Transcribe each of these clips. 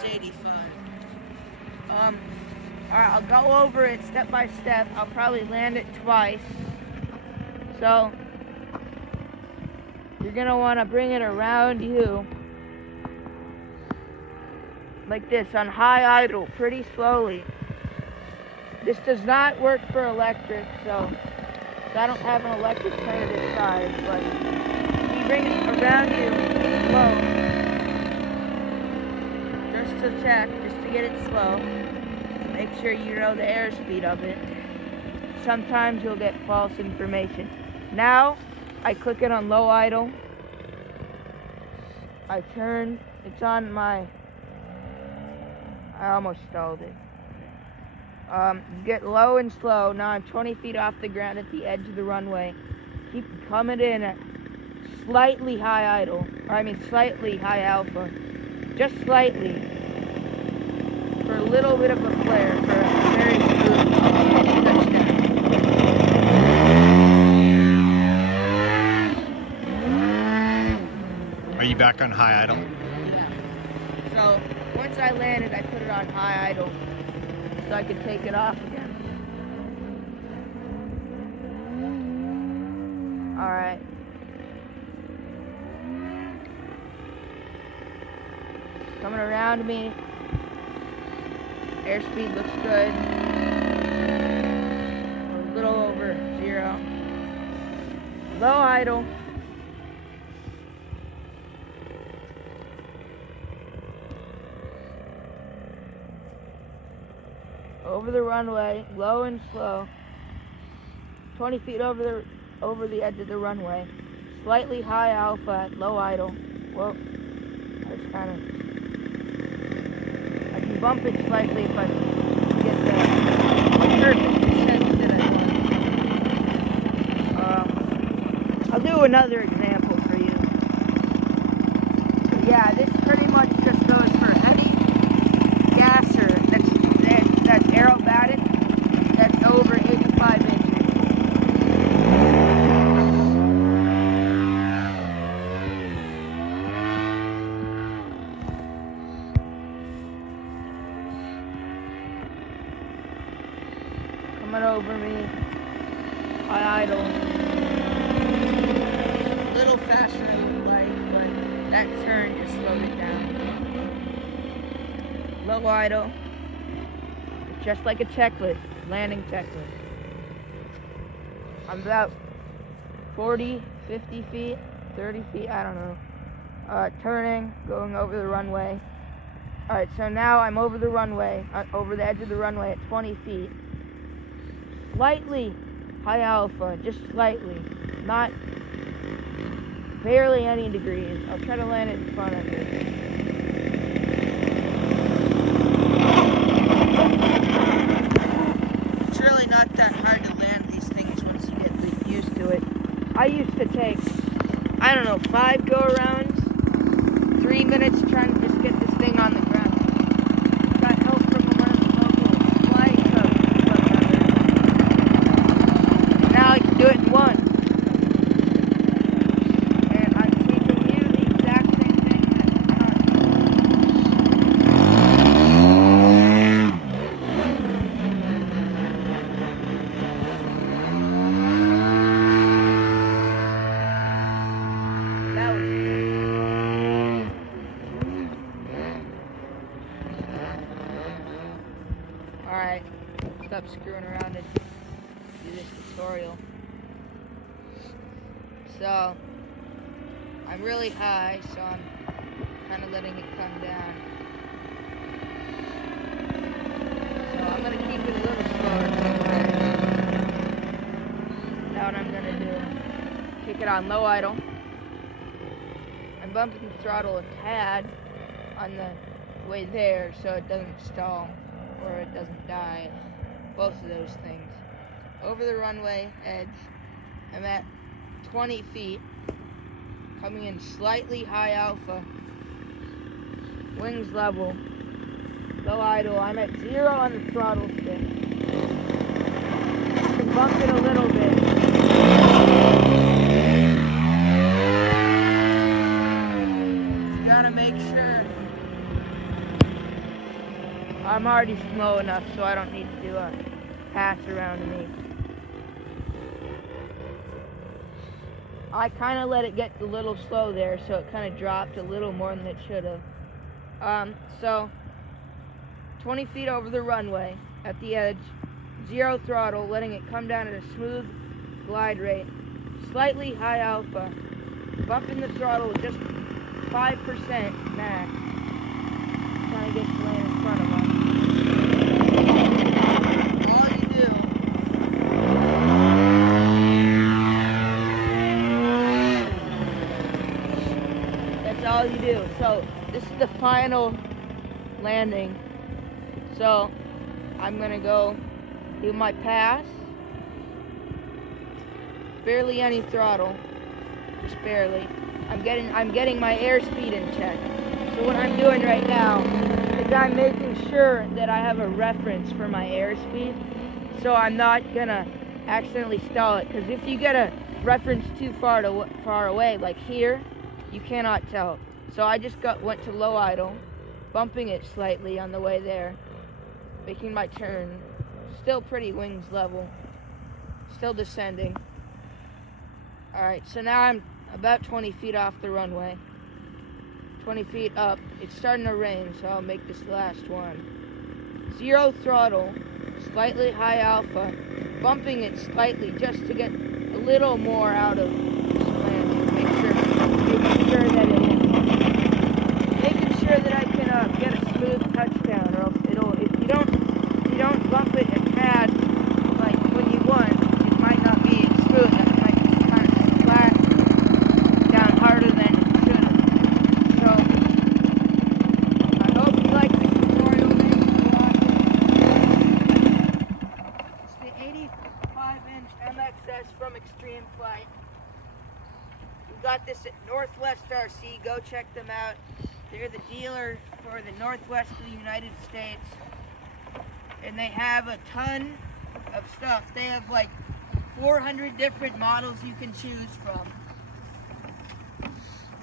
one's 85. Alright, I'll go over it step by step. I'll probably land it twice. So, you're gonna wanna bring it around you. Like this, on high idle, pretty slowly. This does not work for electric, so I don't have an electric turn this size, but you bring it around you slow, just to check, just to get it slow, to make sure you know the airspeed of it. Sometimes you'll get false information. Now, I click it on low idle. I turn, it's on my, I almost stalled it. Get low and slow. Now I'm 20 feet off the ground at the edge of the runway. Keep coming in at slightly high idle. Slightly high alpha. Just slightly. For a little bit of a flare. For a very smooth touchdown. Are you back on high idle? Yeah. So, once I landed, I put it on high idle. So I could take it off again. Alright. Coming around me. Airspeed looks good. A little over 0. Low idle. Over the runway, low and slow. 20 feet over the edge of the runway. Slightly high alpha at low idle. Whoa, that's kind of. I can bump it slightly if I get the perfect descent that I want. I'll do another example for you. Yeah, this pretty much just goes for heavy gasser that's aerobatic, that's over 85 inches. Coming over me, high idle. A little faster than I would like, but that turn just slowed it down. Low idle. Just like a checklist, landing checklist. I'm about 40, 50 feet, 30 feet, I don't know. Turning, going over the runway. Alright, so now I'm over the runway, over the edge of the runway at 20 feet. Slightly high alpha, just slightly. Not barely any degrees. I'll try to land it in front of it. Not that hard to land these things once you get used to it. I used to take, I don't know, 5 go-arounds, 3 minutes trying to just get this thing on the ground. Got help from one of the local flying club members. And now I can do it in one. And I'm teaching you the exact same thing at the time. Alright, stop screwing around and do this tutorial. So, I'm really high, so I'm kind of letting it come down. So I'm going to keep it a little slower. Now what I'm going to do, kick it on low idle. I'm bumping the throttle a tad on the way there so it doesn't stall. Or it doesn't die. Both of those things. Over the runway edge, I'm at 20 feet, coming in slightly high alpha, wings level, low idle. I'm at 0 on the throttle stick. I can bump it a little bit. You gotta make sure I'm already slow enough, so I don't need to do a pass around me. I kind of let it get a little slow there, so it kind of dropped a little more than it should have. So 20 feet over the runway at the edge, 0 throttle, letting it come down at a smooth glide rate, slightly high alpha, bumping the throttle just 5% max. Trying to get to land in front of us. All you do. So this is the final landing. So I'm gonna go do my pass. Barely any throttle, just barely. I'm getting my airspeed in check. So what I'm doing right now is I'm making sure that I have a reference for my airspeed, so I'm not gonna accidentally stall it. Because if you get a reference too far away, like here, you cannot tell. So I just went to low idle, bumping it slightly on the way there, making my turn. Still pretty wings level, still descending. Alright, so now I'm about 20 feet off the runway. 20 feet up. It's starting to rain, so I'll make this last one. 0 throttle, slightly high alpha, bumping it slightly just to get a little more out of this landing. Making sure that I can get a smooth touchdown, or else if you don't bump it a tad like when you want, it might not be smooth. It might be kind of flat down harder than it should have. So I hope you like this tutorial. Thanks for watching. It's the 85-inch MXS from Extreme Flight. We got this at Northwest RC. Go check them out. They're the dealer for the Northwest of the United States. And they have a ton of stuff. They have like 400 different models you can choose from.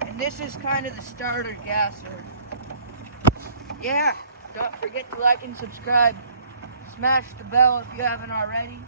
And this is kind of the starter gasser. Yeah, don't forget to like and subscribe. Smash the bell if you haven't already.